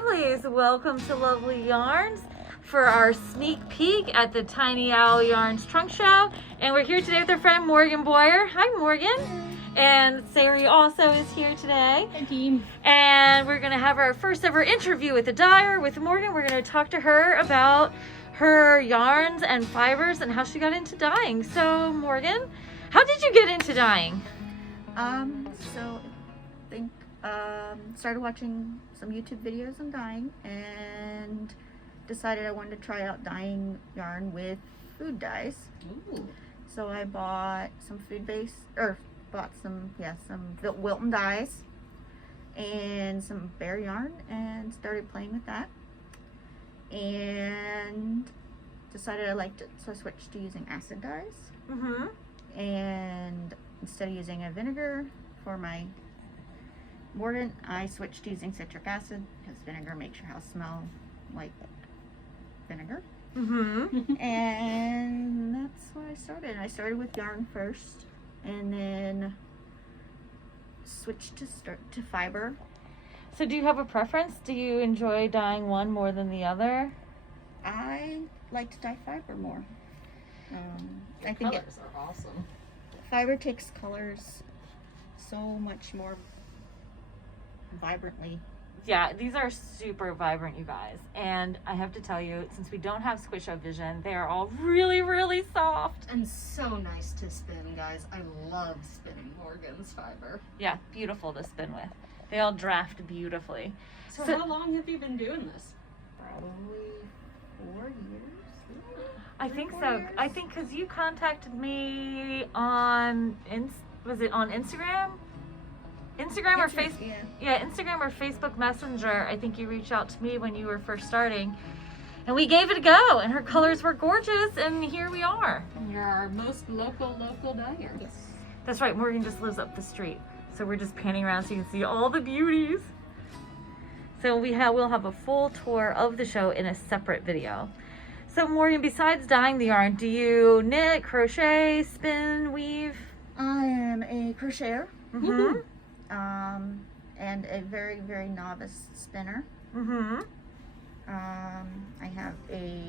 Lovelies, welcome to Lovely Yarns for our sneak peek at the Tiny Owl Yarns Trunk Show. And we're here today with our friend Morgan Boyer. Hi Morgan. And Sari also is here today. Hi team. And we're going to have our first ever interview with the Dyer with Morgan. We're going to talk to her about her yarns and fibers and how she got into dyeing. So Morgan, how did you get into dyeing? Started watching some YouTube videos on dyeing and decided I wanted to try out dyeing yarn with food dyes. Ooh. So I bought some some Wilton dyes and some bare yarn and started playing with that and decided I liked it, so I switched to using acid dyes. And instead of using a vinegar for my mordant, I switched to using citric acid because vinegar makes your house smell like vinegar. And that's what I started. I started with yarn first and then switched to fiber. So do you have a preference? Do you enjoy dyeing one more than the other? I like to dye fiber more. I think Colors are awesome. fiber takes colors so much more vibrantly. Yeah, these are super vibrant, you guys. And I have to tell you, since we don't have squish-o-vision, they are all really, really soft. And so nice to spin, guys. I love spinning Morgan's fiber. Yeah, beautiful to spin with. They all draft beautifully. So how long have you been doing this? Probably 4 years. I think 4 so. years? I think because you contacted me on, was it on Instagram? Instagram or Facebook? Yeah. Yeah, Instagram or Facebook Messenger. I think you reached out to me when you were first starting. And we gave it a go, and her colors were gorgeous, and here we are. And you're our most local dyer. Yes. That's right, Morgan just lives up the street. So we're just panning around so you can see all the beauties. So we'll have a full tour of the show in a separate video. So Morgan, besides dyeing the yarn, do you knit, crochet, spin, weave? I am a crocheter. Mm-hmm. And a very, very novice spinner. Mm-hmm. I have a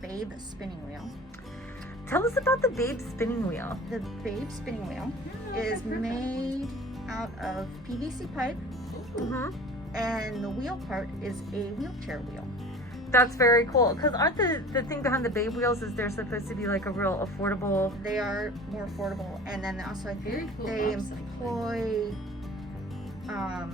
Babe spinning wheel. Tell us about the Babe spinning wheel. The Babe spinning wheel is made out of PVC pipe, Mm-hmm. and the wheel part is a wheelchair wheel. That's very cool. Because aren't the thing behind the Babe wheels is they're supposed to be like a real affordable... They are more affordable, and then also I Very think cool they website. employ a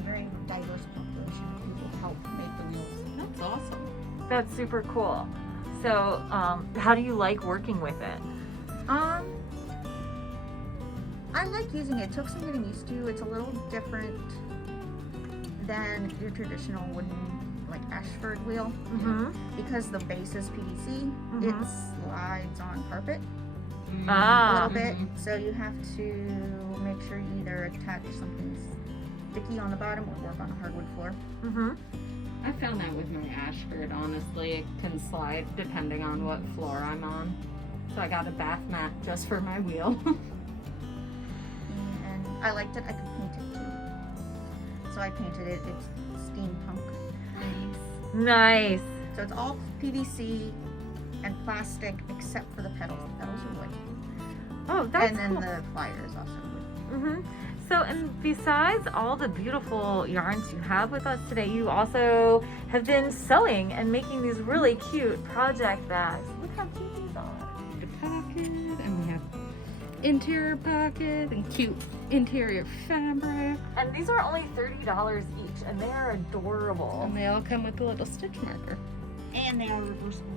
very diverse population of people to help make the wheels. That's awesome. That's super cool. So, how do you like working with it? I like using it. It took some getting used to. It's a little different than your traditional wooden, like Ashford wheel. Mm-hmm. Because the base is PVC, it slides on carpet a Ah. little bit. So you have to make sure you either attach something sticky on the bottom or work on a hardwood floor. Mm-hmm. I found that with my Ashford, honestly. It can slide depending on what floor I'm on. So I got a bath mat just for my wheel. And I liked it. I could paint it too. So I painted it. It's steampunk. Nice. So it's all PVC and plastic except for the pedals. The pedals are wood. Oh, that's And then cool. the plier is also wood. Mm-hmm. So, and besides all the beautiful yarns you have with us today, you also have been sewing and making these really cute project bags. Look how cute these are. The pocket, and we have interior pocket and cute interior fabric. And these are only $30 each, and they are adorable. And they all come with a little stitch marker. And they are reversible.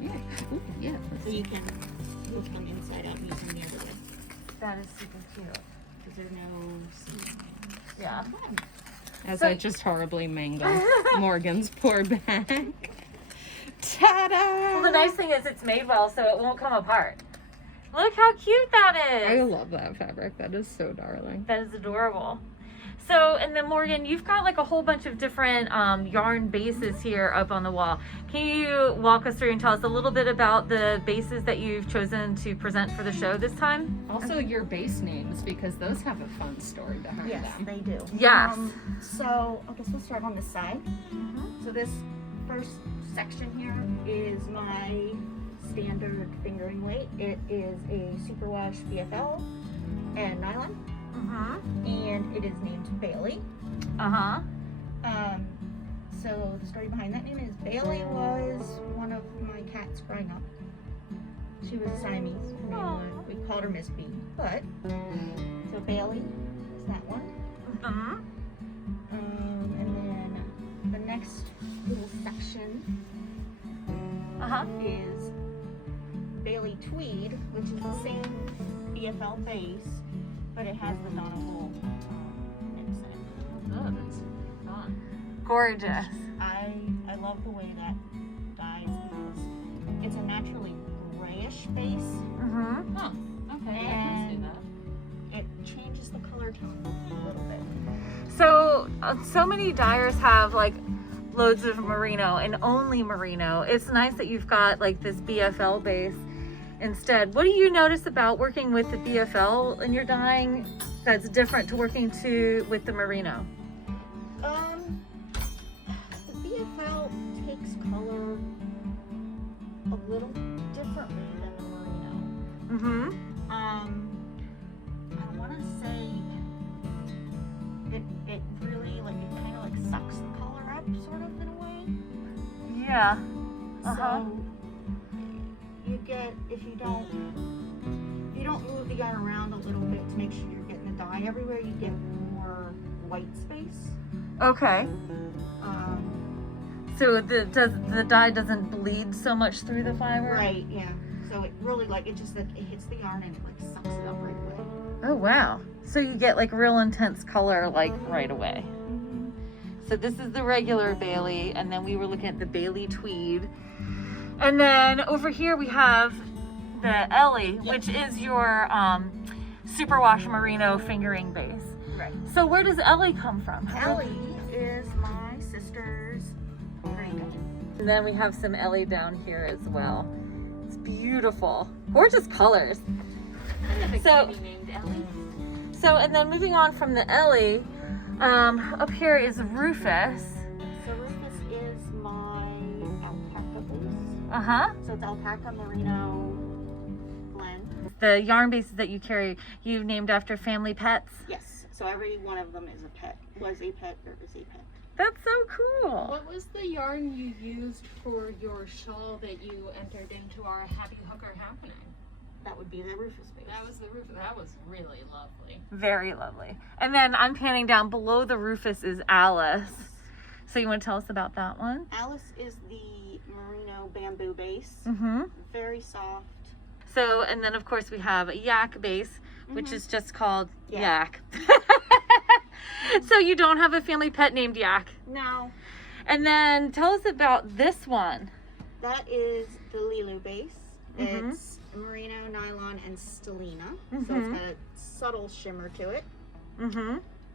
Yeah. Ooh, yeah. So you can move them inside out using the other way. That is super cute. Because there are no seams. Yeah. As So- I just horribly mangled Morgan's poor bag. Ta-da! Well, the nice thing is it's made well, so it won't come apart. Look how cute that I is. love that fabric. That is so darling. That is adorable. So, and then Morgan, you've got like a whole bunch of different yarn bases here up on the wall. Can you walk us through and tell us a little bit about the bases that you've chosen to present for the show this time? Also your base names, because those have a fun story behind Yes, them. they do. Yes. So I guess we'll start on this side. So this first section here is my standard fingering weight. It is a superwash BFL and nylon, and it is named Bailey. So the story behind that name is Bailey was one of my cats growing up. She was a Siamese. Her name was, we called her Miss B. But so Bailey is that one. And then the next little section is Bailey Tweed, which is the same BFL base, but it has the Donegal nibs in it. Oh, that's fun. Gorgeous. I love the way that dyes because it's a naturally grayish base. Huh. Okay, I can see that. It changes the color tone a little bit. So, so many dyers have like loads of merino and only merino. It's nice that you've got like this BFL base instead. What do you notice about working with the BFL in your dyeing that's different to working with the merino? The BFL takes color a little differently than the merino. I want to say it really like it kind of like sucks the color up sort of in a way. Yeah. So you get if you don't move the yarn around a little bit to make sure you're getting the dye everywhere, you get more white space. Okay. So the dye doesn't bleed so much through the fiber? Right, yeah. So it really like it just like it hits the yarn and it like sucks it up right away. Oh wow. So you get like real intense color like right away. So this is the regular Bailey, and then we were looking at the Bailey Tweed. And then over here we have the Ellie, which is your superwash merino fingering base. Right. So where does Ellie come from? Ellie is my sister's granddaughter. And then we have some Ellie down here as well. It's beautiful. Gorgeous colors. I have a So- kitty named Ellie. So, and then moving on from the Ellie, up here is Rufus. So Rufus is my alpaca base. So it's alpaca merino blend. The yarn bases that you carry, you've named after family pets. Yes. So every one of them is a pet. Was a pet or is a pet. That's so cool. What was the yarn you used for your shawl that you entered into our Happy Hooker happening? That would be the Rufus base. That was the roof. That was really lovely. Very lovely. And then I'm panning down below the Rufus is Alice. So you want to tell us about that one? Alice is the merino bamboo base. Very soft. So, and then of course we have a yak base, which is just called yak. So you don't have a family pet named Yak. No. And then tell us about this one. That is the Lilu base. It's merino, nylon, and stellina. So it's got a subtle shimmer to it.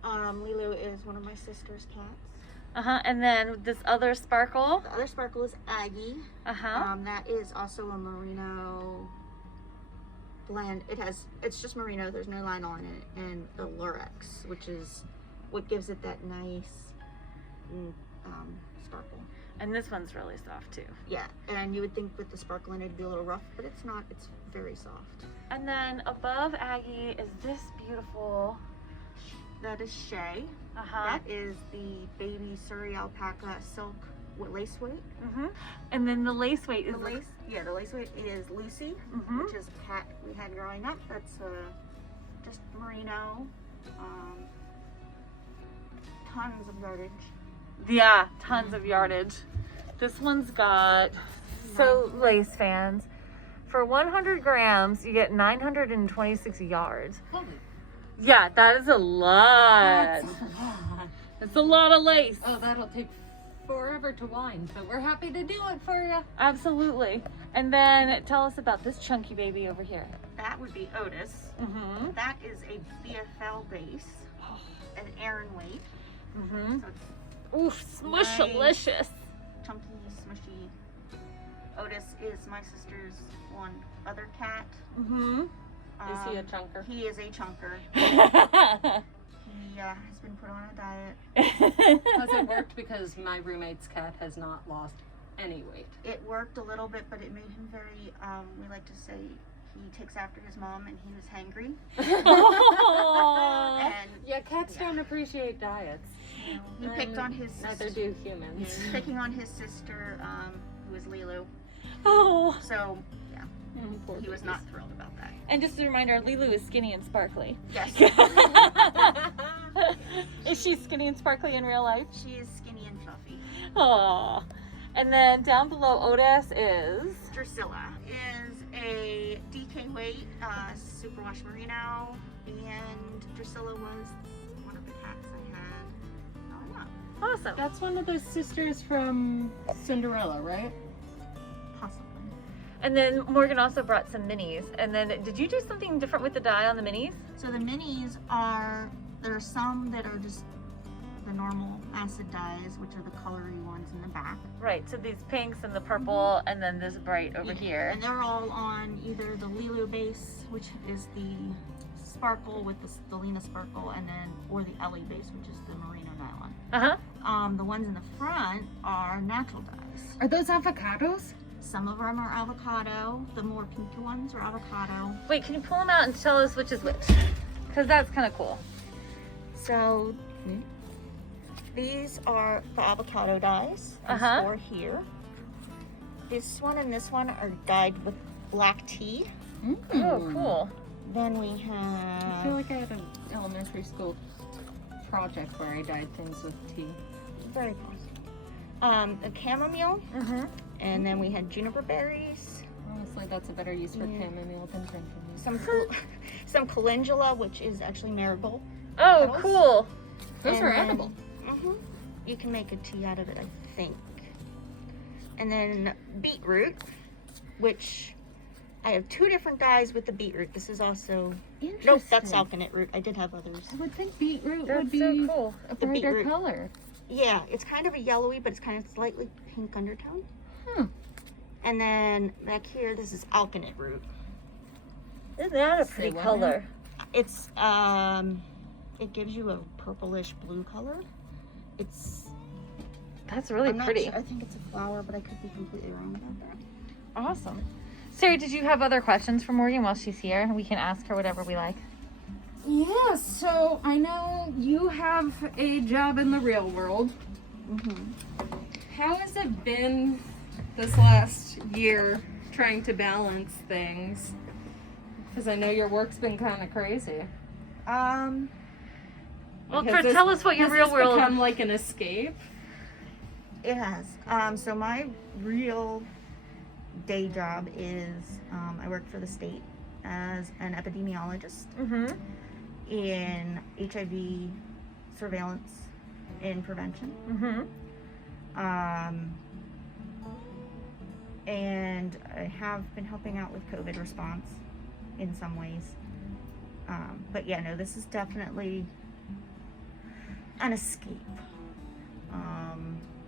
Lilu is one of my sister's cats. And then this other sparkle. The other sparkle is Aggie. That is also a merino blend. It's just merino. There's no nylon in it, and the lurex, which is what gives it that nice sparkle. And this one's really soft too. Yeah, and you would think with the sparkle in it it'd be a little rough, but it's not. It's very soft. And then above Aggie is this beautiful. That is Shay. That is the baby Sari alpaca silk lace weight. And then the lace weight is The lace weight is Lucy, which is a cat we had growing up. That's just merino. Tons of yardage. Yeah, tons of yardage. This one's got lace fans. For 100 grams, you get 926 yards. Holy. Yeah, that is a lot. That's a lot of lace. Oh, that'll take forever to wind, but we're happy to do it for you. Absolutely. And then tell us about this chunky baby over here. that would be Otis. Mm-hmm. That is a BFL base, an Aaron weight. Mm-hmm. So it's Oof, smushalicious. chunky, smushy. Otis is my sister's one other cat. Mm-hmm. Is he a chunker? He is a chunker. He has been put on a diet. Has it worked? Because my roommate's cat has not lost any weight. It worked a little bit, but it made him very, we like to say, he takes after his mom and he was hangry. And Yeah, cats don't appreciate diets. you know, he picked on his sister. Neither do humans. He was picking on his sister, who is Lilu. Oh. So, yeah, Poor he was babies. not thrilled about that. And just a reminder, Lilu is skinny and sparkly. Yes. Is she skinny and sparkly in real life? She is skinny and fluffy. Aw. And then down below Otis is... Drusilla is a DK weight, superwash merino, and Drusilla was one of the cats I had growing up. Awesome. That's one of the sisters from Cinderella, right? Possibly. And then Morgan also brought some minis. And then did you do something different with the dye on the minis? So the minis are, there are some that are just the normal acid dyes, which are the colory ones in the back. Right, so these pinks and the purple and then this bright over Yeah, here. And they're all on either the Lilu base, which is the sparkle with the Stellina sparkle, and then, or the Ellie base, which is the merino nylon. Uh-huh. The ones in the front are natural dyes. Are those avocados? Some of them are avocado. The more pinky ones are avocado. Wait, can you pull them out and tell us which is which? Because that's kind of cool. So these are the avocado dyes. These Uh-huh. four here. This one and this one are dyed with black tea. Oh, cool. Then we I feel have like I had an elementary school project where I dyed things with tea. very possible. A chamomile, Mm-hmm. and then we had juniper berries. Honestly, that's a better use for Yeah. chamomile than drinking. Some calendula, which is actually marigold. Oh, Petals? cool. Those And are then- edible. You can make a tea out of it, I think. And then beetroot, which I have two different dyes with the beetroot. This is also, nope, that's alkanet root. I did have others. I would think beetroot That's would be so cool. a The brighter beetroot. color. Yeah, it's kind of a yellowy, but it's kind of slightly pink undertone. Hmm. And then back here, this is alkanet root. Isn't that a Say pretty what color? It's it gives you a purplish blue color. It's That's really I'm not pretty. sure. I think it's a flower, but I could be completely wrong about that. Awesome. Sari, did you have other questions for Morgan while she's here? We can ask her whatever we like. Yeah, so I know you have a job in the real world. How has it been this last year trying to balance things? Because I know your work's been kind of crazy. Well, Has tell us what your has real this world. become like an escape? It has. So my real day job is I work for the state as an epidemiologist Mm-hmm. in HIV surveillance and prevention. Mm-hmm. And I have been helping out with COVID response in some ways. But yeah, no, this is definitely an escape.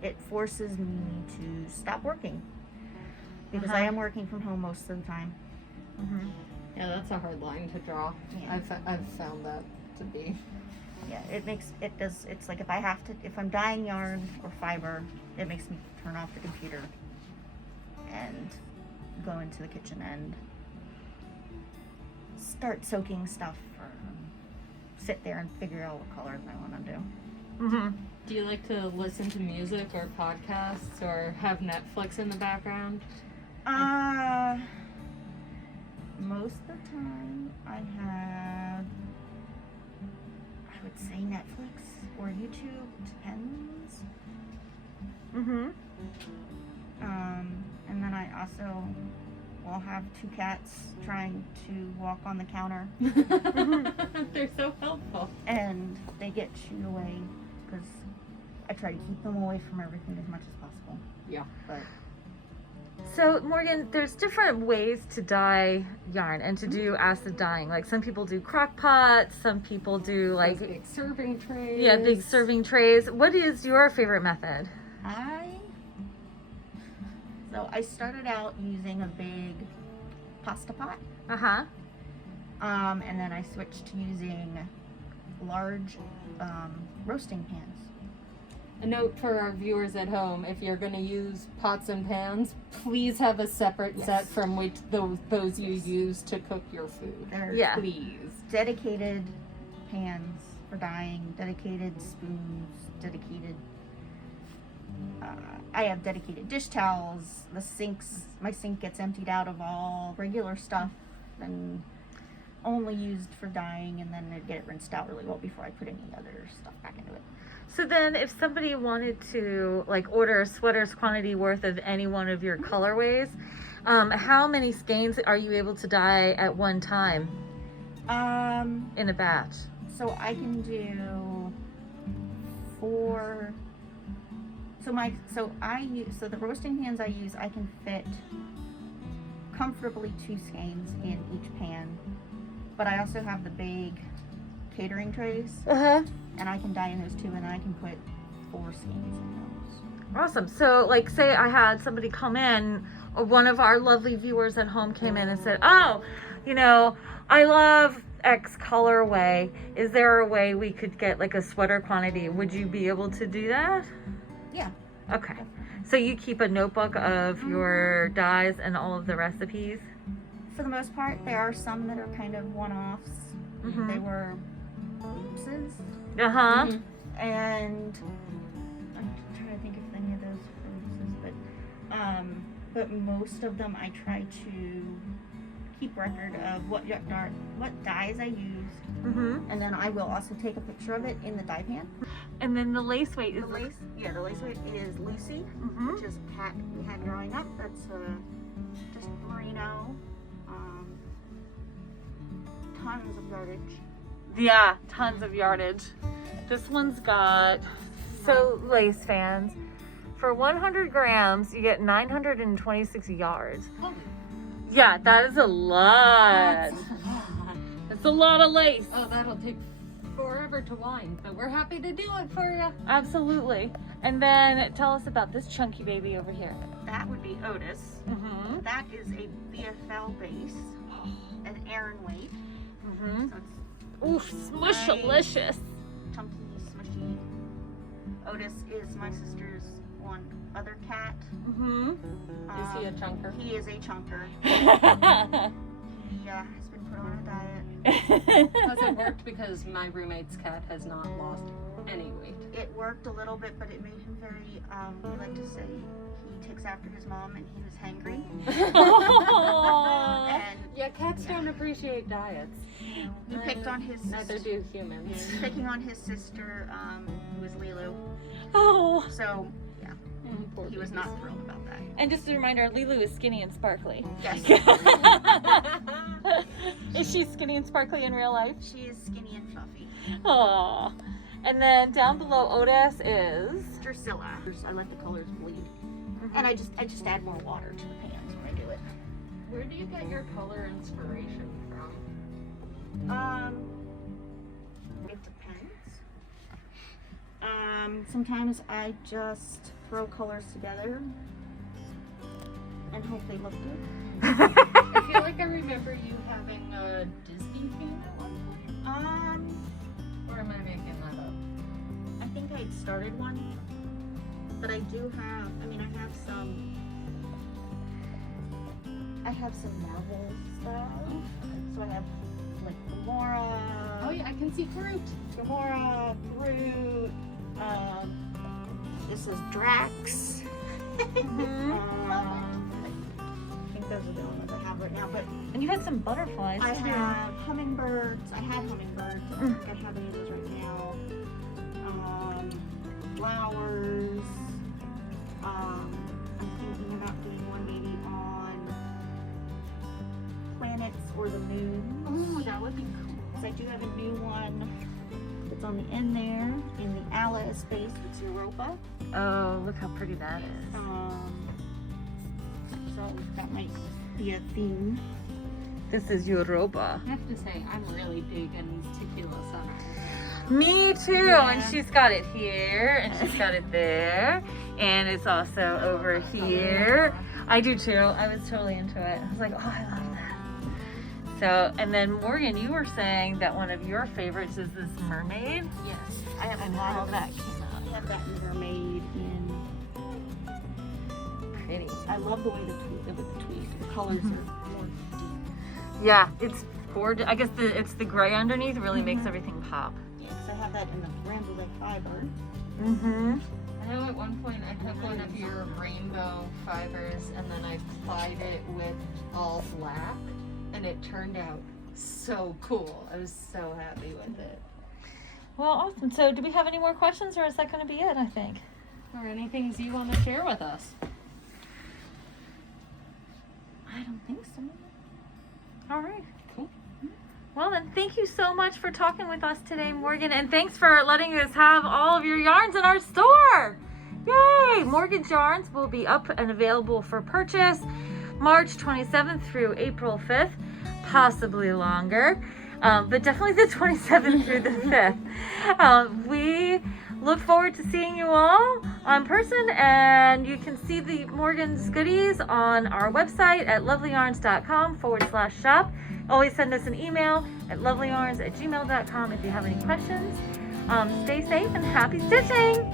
It forces me to stop working because I Uh-huh. am working from home most of the time. Mm-hmm. Yeah, that's a hard line to draw. Yeah. I've found that to be. Yeah, it's like if I'm dyeing yarn or fiber, it makes me turn off the computer and go into the kitchen and start soaking stuff or sit there and figure out what colors I want to do. Mm-hmm. Do you like to listen to music or podcasts or have Netflix in the background? Most of the time I would say Netflix or YouTube, depends. Mm-hmm. And then I also will have two cats trying to walk on the counter They're so helpful. and they get shooed away because I try to keep them away from everything as much as possible. Yeah. But So Morgan, there's different ways to dye yarn and to do acid dyeing. Like some people do crock pots, some people do like Those big serving trays. yeah, big serving trays. What is your favorite method? So I started out using a big pasta pot, Uh-huh. and then I switched to using large roasting pans. A note for our viewers at home, if you're going to use pots and pans, please have a separate set from which those you use to cook your food. They're Yeah. Please. dedicated pans for dyeing, dedicated spoons, dedicated. I have dedicated dish towels. My sink gets emptied out of all regular stuff and only used for dyeing, and then I'd get it rinsed out really well before I put any other stuff back into it. So then if somebody wanted to like order a sweater's quantity worth of any one of your colorways, how many skeins are you able to dye at one time in a batch? So I can do 4. So the roasting pans I use, I can fit comfortably 2 skeins in each pan. But I also have the big catering trays, Uh-huh. and I can dye in those too, and I can put 4 skeins in those. Awesome. So like say I had somebody come in, or one of our lovely viewers at home came in and said, oh, you know, I love X colorway. Is there a way we could get like a sweater quantity? Would you be able to do that? Yeah. Okay. So you keep a notebook of your dyes and all of the recipes? For the most part, there are some that are kind of one-offs. Mhm. They were oopses. Uh-huh. Mhm. And I'm trying to think of any of those oopses, but most of them I try to keep record of what dyes I use, Mm-hmm. and then I will also take a picture of it in the dye pan. And then the lace weight is The lace weight is Lucy, Mhm. which is a cat we had growing up. That's just merino. Tons of yardage. Yeah, tons of yardage. This one's got lace fans. For 100 grams, you get 926 yards. Holy Yeah, that is a lot. That's a lot of lace. Oh, that'll take forever to wind, but we're happy to do it for you. Absolutely. And then tell us about this chunky baby over here. That would be Otis. Mm-hmm. That is a BFL base, an Aran weight. Mm-hmm. So it's Oof, smushalicious. chunky, smushy. Otis is my sister's one other cat. Mm-hmm. Is he a chunker? He is a chunker. He has been put on a diet. Hasn't worked because my roommate's cat has not lost any weight. It worked a little bit, but it made him very, we like to say, he takes after his mom and he was hangry. Aww. And Yeah, cats don't appreciate diets. he picked on his Neither sister. do humans. Picking on his sister, who was Lilu. Oh. So, yeah, Poor he was babies. not thrilled about that. And just a reminder, Lilu is skinny and sparkly. Yes. Is she skinny and sparkly in real life? She is skinny and fluffy. Aww. And then down below Otis is... Drusilla. I let the colors bleed. And I just add more water to the pans when I do it. Where do you get your color inspiration from? It depends. Sometimes I just throw colors together and hope they look good. I feel like I remember you having a Disney theme at one point. Or am I making that up? I think I had started one, but I do have, I have some Marvel stuff. So I have like Gamora. Oh yeah, I can see Groot. Gamora, Groot, this is Drax. I think those are the only ones I have right now, but And you had some butterflies I too. have hummingbirds. I had hummingbirds. I don't think I have any of those right now. Flowers. I'm thinking about doing one maybe on planets or the moon. Oh, that would be cool. Because I do have a new one that's on the end there in the Alice space with Europa. Oh, look how pretty that is. So that might be a theme. This is Europa. I have to say, I'm really digging Tequila Sunrise. Me too. Yeah. And she's got it here, and she's got it there, and it's also over here. I do too. I was totally into it. I was like, oh, I love that. So, and then Morgan, you were saying that one of your favorites is this mermaid. Yes, I have And a lot how of that came out. I have that mermaid in. Pretty. I love the way the tweed. The colors are more deep. Yeah, it's gorgeous. I guess it's the gray underneath really makes everything pop. Yes, I have that in the Rambouillet fiber. Mm-hmm. I know at one point I took one of your rainbow fibers and then I applied it with all black, and it turned out so cool. I was so happy with it. Well, awesome. So, do we have any more questions, or is that going to be it? I think. Or any things you want to share with us? I don't think so. All right. Cool. Well, then, thank you so much for talking with us today, Morgan, and thanks for letting us have all of your yarns in our store. Yay! Morgan's yarns will be up and available for purchase March 27th through April 5th, possibly longer, but definitely the 27th through the 5th. We look forward to seeing you all in person, and you can see the Morgan's goodies on our website at lovelyyarns.com/shop. Always send us an email at lovelyyarns@gmail.com if you have any questions. Stay safe and happy stitching!